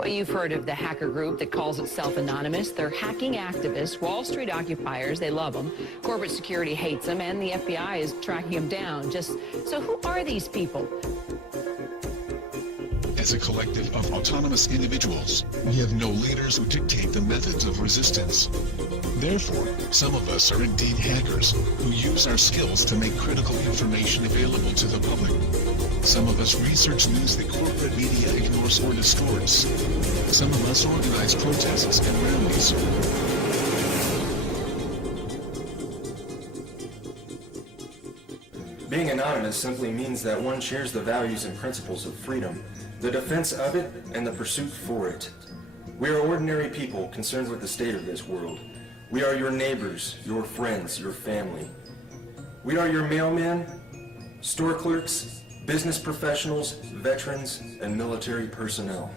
Well, you've heard of the hacker group that calls itself Anonymous. They're hacking activists, Wall Street occupiers. They love them. Corporate security hates them, and the FBI is tracking them down. So who are these people? As a collective of autonomous individuals, we have no leaders who dictate the methods of resistance. Therefore, some of us are indeed hackers who use our skills to make critical information available to the public. Some of us research news that corporate media ignores or distorts. Some of us organize protests and rallies. Being anonymous simply means that one shares the values and principles of freedom, the defense of it, and the pursuit for it. We are ordinary people concerned with the state of this world. We are your neighbors, your friends, your family. We are your mailmen, store clerks, business professionals, veterans, and military personnel.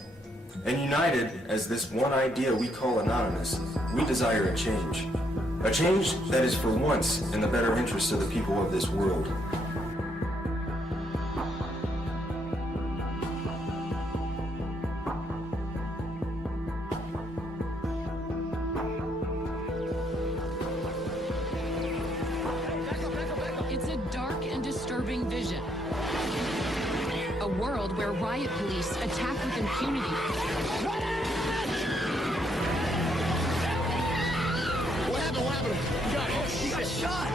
And united as this one idea we call anonymous, we desire a change. A change that is for once in the better interests of the people of this world. It's a dark and disturbing vision. A world where riot police attack with impunity. What happened? You got shot!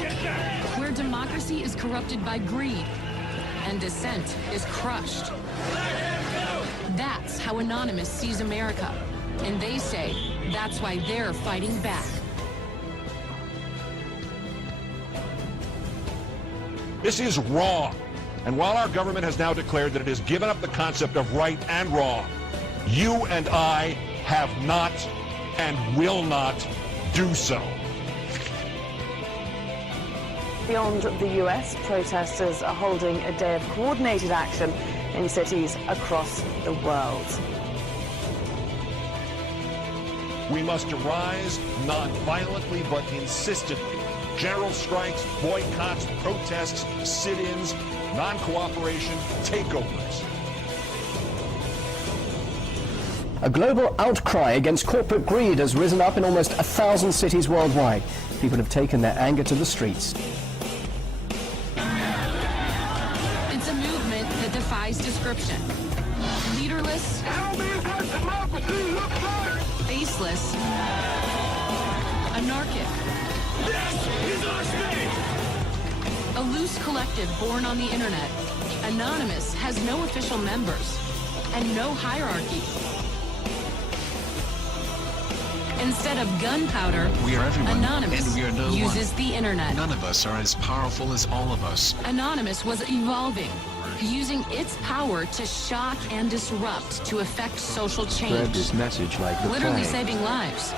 Get back! Where democracy is corrupted by greed and dissent is crushed. That's how Anonymous sees America. And they say that's why they're fighting back. This is wrong. And while our government has now declared that it has given up the concept of right and wrong, you and I have not and will not do so. Beyond the US, protesters are holding a day of coordinated action in cities across the world. We must rise not violently but insistently. General strikes, boycotts, protests, sit-ins, non-cooperation, takeovers. A global outcry against corporate greed has risen up in almost 1,000 cities worldwide. People have taken their anger to the streets. It's a movement that defies description. Leaderless, faceless, anarchic. A loose collective born on the internet. Anonymous has no official members and no hierarchy. Instead of gunpowder, We are everyone, Anonymous and we are no uses one. the internet. None of us are as powerful as all of us. Anonymous was evolving, using its power to shock and disrupt to affect social change. Spread this message like the Literally plague. saving lives.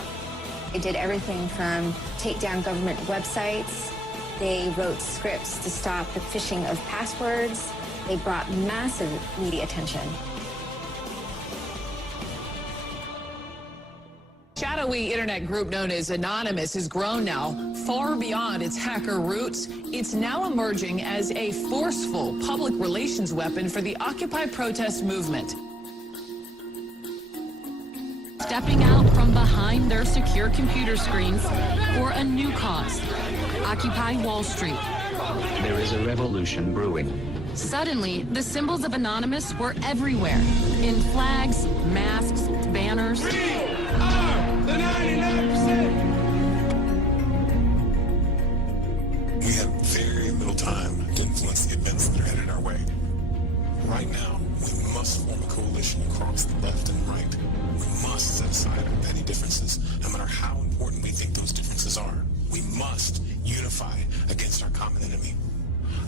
They did everything from take down government websites. They wrote scripts to stop the phishing of passwords. They brought massive media attention. Shadowy internet group known as Anonymous has grown now far beyond its hacker roots. It's now emerging as a forceful public relations weapon for the Occupy protest movement. Stepping out from behind their secure computer screens for a new cause. Occupy Wall Street. There is a revolution brewing. Suddenly, the symbols of Anonymous were everywhere. In flags, masks, banners. We are the 99%! We have very little time to influence the events that are headed our way. Right now, we must form a coalition across the left and right. We must set aside our petty differences, no matter how important we think those differences are. We must unify against our common enemy.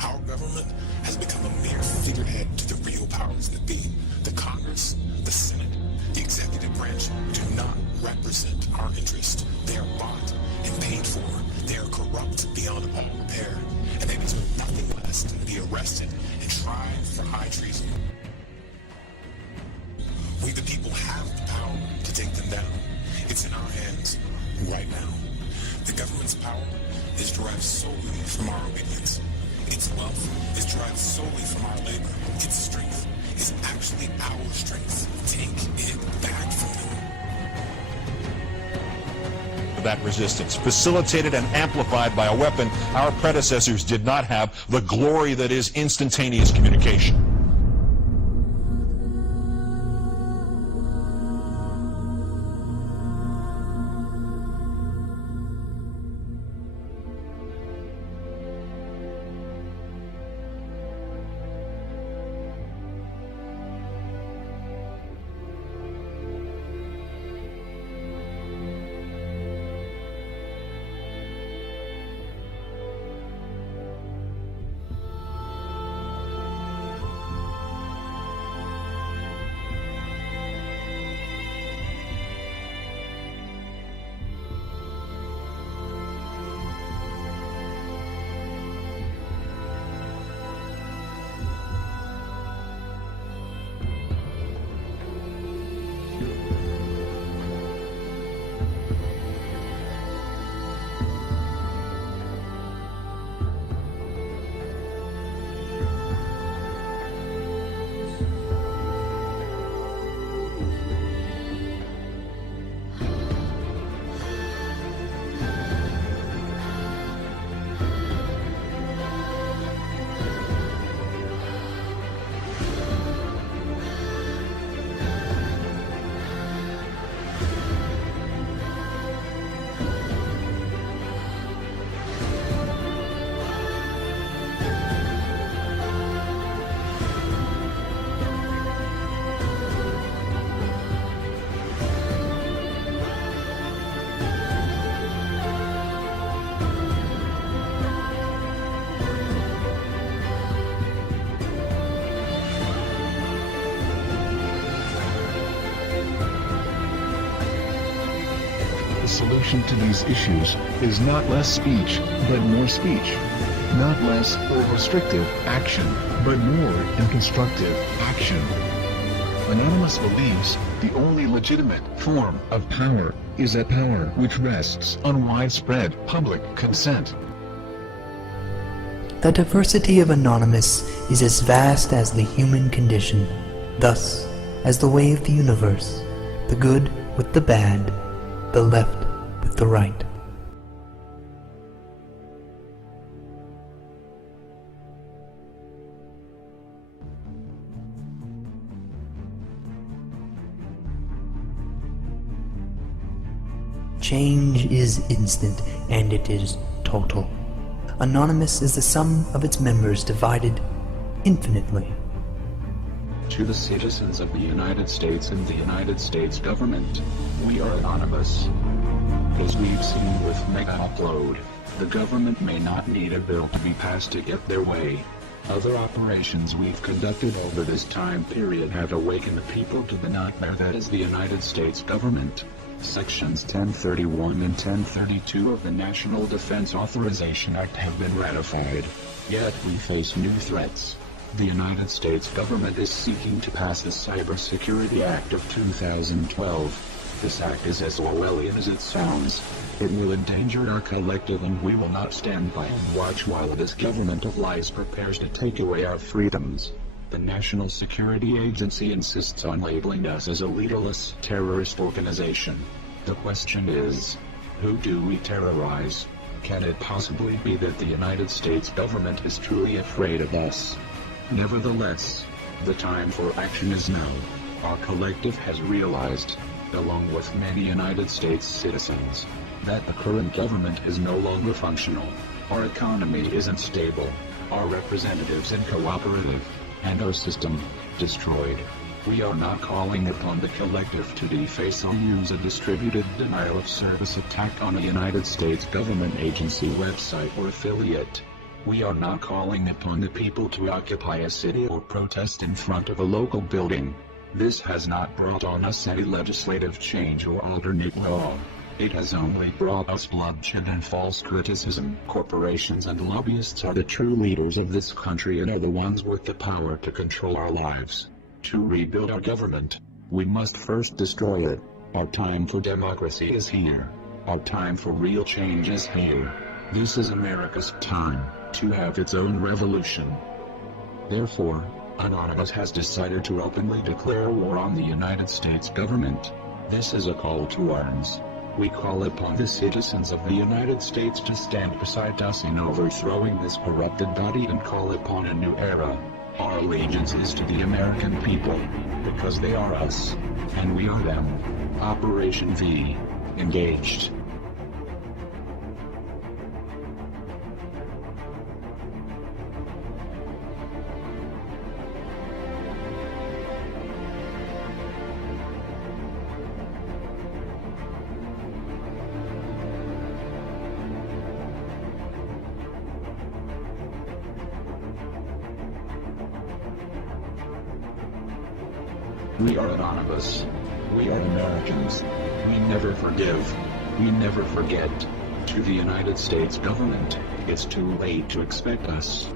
Our government has become a mere figurehead to the real powers that be. The Congress, the Senate, the executive branch do not represent our interest. They are bought and paid for. They are corrupt beyond all repair. And they deserve nothing less than to be arrested and tried for high treason. We the people have the power to take them down. It's in our hands right now. The government's power is derived solely from our obedience. Its wealth is derived solely from our labor. Its strength is actually our strength. that resistance, facilitated and amplified by a weapon our predecessors did not have, the glory that is instantaneous communication. The solution to these issues is not less speech, but more speech. Not less or restrictive action, but more and constructive action. Anonymous believes the only legitimate form of power is a power which rests on widespread public consent. The diversity of Anonymous is as vast as the human condition, thus, as the way of the universe, the good with the bad, the left with the right. Change is instant, and it is total. Anonymous is the sum of its members divided infinitely. To the citizens of the United States and the United States government, we are anonymous. As we've seen with Mega Upload, the government may not need a bill to be passed to get their way. Other operations we've conducted over this time period have awakened the people to the nightmare that is the United States government. Sections 1031 and 1032 of the National Defense Authorization Act have been ratified. Yet we face new threats. The United States government is seeking to pass the Cybersecurity Act of 2012. This act is as Orwellian as it sounds. It will endanger our collective, and we will not stand by and watch while this government of lies prepares to take away our freedoms. The National Security Agency insists on labeling us as a leaderless terrorist organization. The question is, who do we terrorize? Can it possibly be that the United States government is truly afraid of us? Nevertheless, the time for action is now. Our collective has realized, along with many United States citizens, that the current government is no longer functional. Our economy isn't stable, our representatives uncooperative, and our system destroyed. We are not calling upon the collective to deface or use a distributed denial of service attack on a United States government agency, website, or affiliate. We are not calling upon the people to occupy a city or protest in front of a local building. This has not brought on us any legislative change or alternate law. It has only brought us bloodshed and false criticism. Corporations and lobbyists are the true leaders of this country and are the ones with the power to control our lives. To rebuild our government, we must first destroy it. Our time for democracy is here. Our time for real change is here. This is America's time to have its own revolution. Therefore, Anonymous has decided to openly declare war on the United States government. This is a call to arms. We call upon the citizens of the United States to stand beside us in overthrowing this corrupted body and call upon a new era. Our allegiance is to the American people, because they are us, and we are them. Operation V. Engaged. We are anonymous. We are Americans. We never forgive. We never forget. To the United States government, it's too late to expect us.